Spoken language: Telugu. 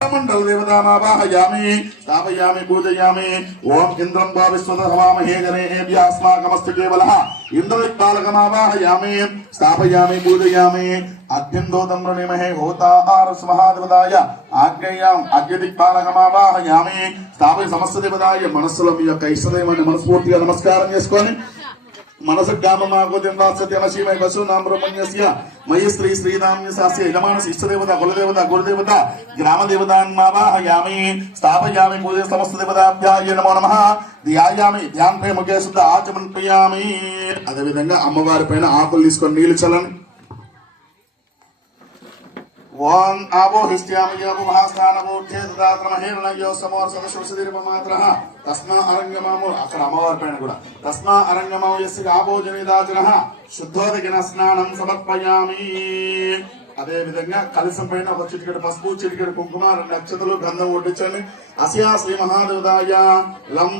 मंडल देवतामावाहयामि स्थापयामि पूजयामि ओम इंद्रं वा विश्वतहवामहे जनेभ्यास्माकमस्तु केवलः इंद्रदिक्पालकमावाहयामि स्थापयामि पूजयामि अग्निन्दोदं वृणीमहे होतारस्महादेवताय आज्ञेयाम् अग्निदिक्पालकमावाहयामि स्थापय समस्त देवताय मनस्సులో మీ యొక్క ఇష్టదైవాన్ని మనస్ఫూర్తిగా నమస్కారం చేసుకొని मनस सत्यमशीमय पशूनां ब्रह्मण्यस्य मयि श्री श्रीनाम्यस्य यजमानस्य इष्टदेवता कुलदेवता गुरुदेवता ग्रामदेवतान्मावाहयामि स्थापयामि पूजे समस्त देवताभ्याय नमो नमः ध्यायामि ध्यान मुखे शुद्ध आचमनयामि अदे विधंगा अम्मवारि पैन आकुलु तीसुकोनि नीళ్లు చల్లండి ओम आबोहिष्यामि याबुहास्थानबोध्ये तदात्रमहेर्णयो समोर सदशुषदीर्घमात्रः तस्मा अरंगमामो अక్కడ అమ్మవారి పైన కూడా तस्मा अरंगमामो यस्य आबोजनिदाजनः शुद्धोदकिन स्नानं समर्पयामि అదే విధంగా కలశం పైన ఒక చిటికెడు పసుపు చిటికెడు కుంకుమ 2 అక్షతలు గంధం ఒడ్డించండి అస్యా శ్రీ మహాదేవతాయ లం